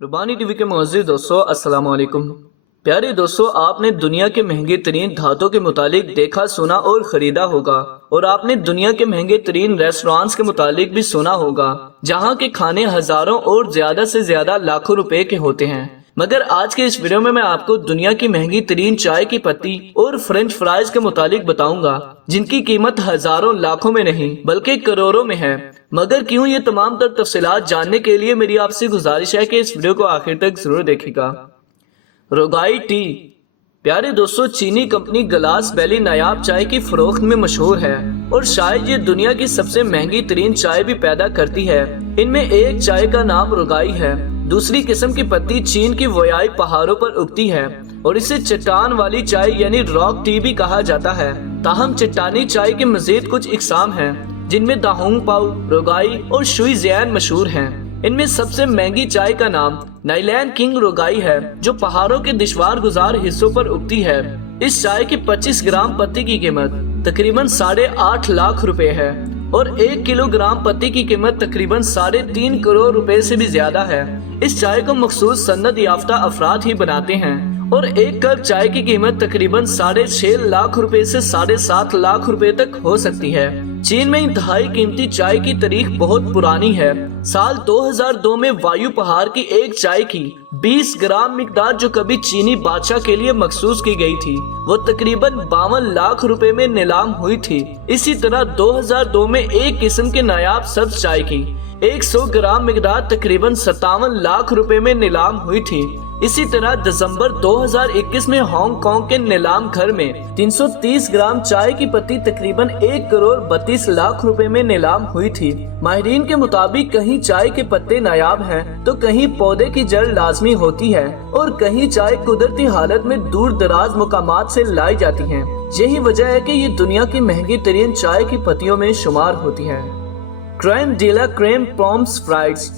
रुबानी TV के मुअज़्ज़िज़ दोस्तों, अस्सलाम वालेकुम। प्यारे दोस्तों, आपने दुनिया के महंगे तरीन धातों के मुतालिक देखा, सुना और खरीदा होगा, और आपने दुनिया के महंगे तरीन रेस्टोरेंट्स के मुतालिक भी सुना होगा, जहाँ के खाने हजारों और ज्यादा से ज्यादा लाखों रुपए के होते हैं। मगर आज के इस वीडियो में मैं आपको दुनिया की महंगी तरीन चाय की पत्ती और फ्रेंच फ्राइज के मुतालिक बताऊंगा, जिनकी कीमत हजारों लाखों में नहीं बल्कि करोड़ों में है। मगर क्यों, ये तमाम तर तफसीलात जानने के लिए मेरी आपसे गुजारिश है कि इस वीडियो को आखिर तक जरूर देखिएगा। रोगाई टी। प्यारे दोस्तों, चीनी कंपनी ग्लास वैली नायाब चाय की फरोख्त में मशहूर है और शायद ये दुनिया की सबसे महंगी तरीन चाय भी पैदा करती है। इनमें एक चाय का नाम रोगाई है। दूसरी किस्म की पत्ती चीन की वोयाई पहाड़ों पर उगती है और इसे चट्टान वाली चाय यानी रॉक टी भी कहा जाता है। ताहम चट्टानी चाय के मजीद कुछ इकसाम हैं, जिनमें दाहोंग पाउ, रोगाई और शुई ज़ियान मशहूर हैं। इनमें सबसे महंगी चाय का नाम नाइलैंड किंग रोगाई है, जो पहाड़ों के दुश्वार गुजार हिस्सों पर उगती है। इस चाय की 25 ग्राम पत्ती की कीमत तकरीबन 8.5 लाख रुपए है और 1 किलोग्राम पत्ती की कीमत तकरीबन 3.5 करोड़ रुपए से भी ज्यादा है। इस चाय को मखसूस सन्नत याफ्ता अफराद ही बनाते हैं और एक कप चाय की कीमत तकरीबन 6.5 लाख रुपए से 7.5 लाख रुपए तक हो सकती है। चीन में इंतहाई कीमती चाय की तारीख बहुत पुरानी है। साल 2002 में वायु पहाड़ की एक चाय की 20 ग्राम मिकदार, जो कभी चीनी बादशाह के लिए मखसूस की गई थी, वो तकरीबन 52 लाख रुपए में नीलाम हुई थी। इसी तरह 2002 में एक किस्म के नायाब सब्ज चाय की 100 ग्राम मिकदार तकरीबन 57 लाख रुपए में नीलाम हुई थी। इसी तरह दिसंबर 2021 में हांगकांग के नीलाम घर में 330 ग्राम चाय की पत्ती तकरीबन 1 करोड़ 32 लाख रुपए में नीलाम हुई थी। माहिरीन के मुताबिक कहीं चाय के पत्ते नायाब हैं तो कहीं पौधे की जड़ लाजमी होती है और कहीं चाय कुदरती हालत में दूर दराज मुकामात से लाई जाती है। यही वजह है कि ये दुनिया की महंगी तरीन चाय की पत्तियों में शुमार होती है। क्रेम डेला क्रेम पॉम्स फ्राइड्स।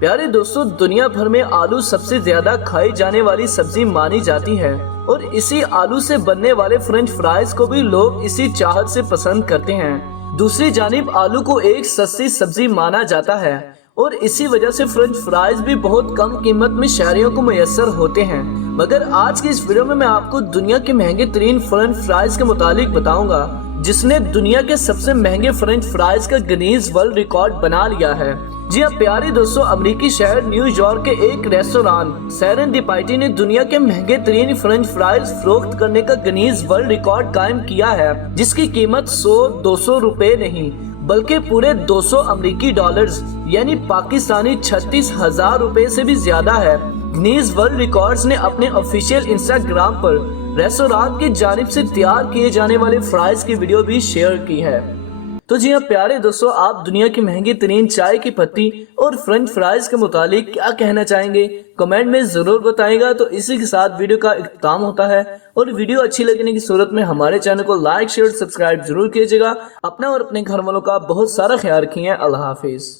प्यारे दोस्तों, दुनिया भर में आलू सबसे ज्यादा खाई जाने वाली सब्जी मानी जाती है और इसी आलू से बनने वाले फ्रेंच फ्राइज को भी लोग इसी चाहत से पसंद करते हैं। दूसरी जानिब आलू को एक सस्ती सब्जी माना जाता है और इसी वजह से फ्रेंच फ्राइज भी बहुत कम कीमत में शहरियों को मुयस्सर होते हैं। मगर आज की इस वीडियो में मैं आपको दुनिया के महंगे तरीन फ्रेंच फ्राइज के मुतालिक बताऊंगा, जिसने दुनिया के सबसे महंगे फ्रेंच फ्राइज का गिनीज वर्ल्ड रिकॉर्ड बना लिया है। जी हाँ प्यारे दोस्तों, अमेरिकी शहर न्यूयॉर्क के एक रेस्टोरेंट सेरेंडिपिटी ने दुनिया के महंगे तरीन फ्रेंच फ्राइज फरोख्त करने का गिनीज वर्ल्ड रिकॉर्ड कायम किया है, जिसकी कीमत 100-200 रुपए नहीं बल्कि पूरे 200 अमेरिकी डॉलर्स यानी पाकिस्तानी 36,000 रुपए से भी ज्यादा है। गिनीज वर्ल्ड रिकॉर्ड्स ने अपने ऑफिशियल इंस्टाग्राम पर रेस्टोरेंट की जानिब से तैयार किए जाने वाले फ्राइज की वीडियो भी शेयर की है। तो जी हाँ प्यारे दोस्तों, आप दुनिया की महंगी तरीन चाय की पत्ती और फ्रेंच फ्राइज के मुतालिक क्या कहना चाहेंगे, कमेंट में जरूर बताएगा। तो इसी के साथ वीडियो का इख्तिताम होता है और वीडियो अच्छी लगने की सूरत में हमारे चैनल को लाइक शेयर सब्सक्राइब जरूर कीजिएगा। अपना और अपने घर वालों का बहुत सारा ख्याल रखिए। अल्लाह हाफिज।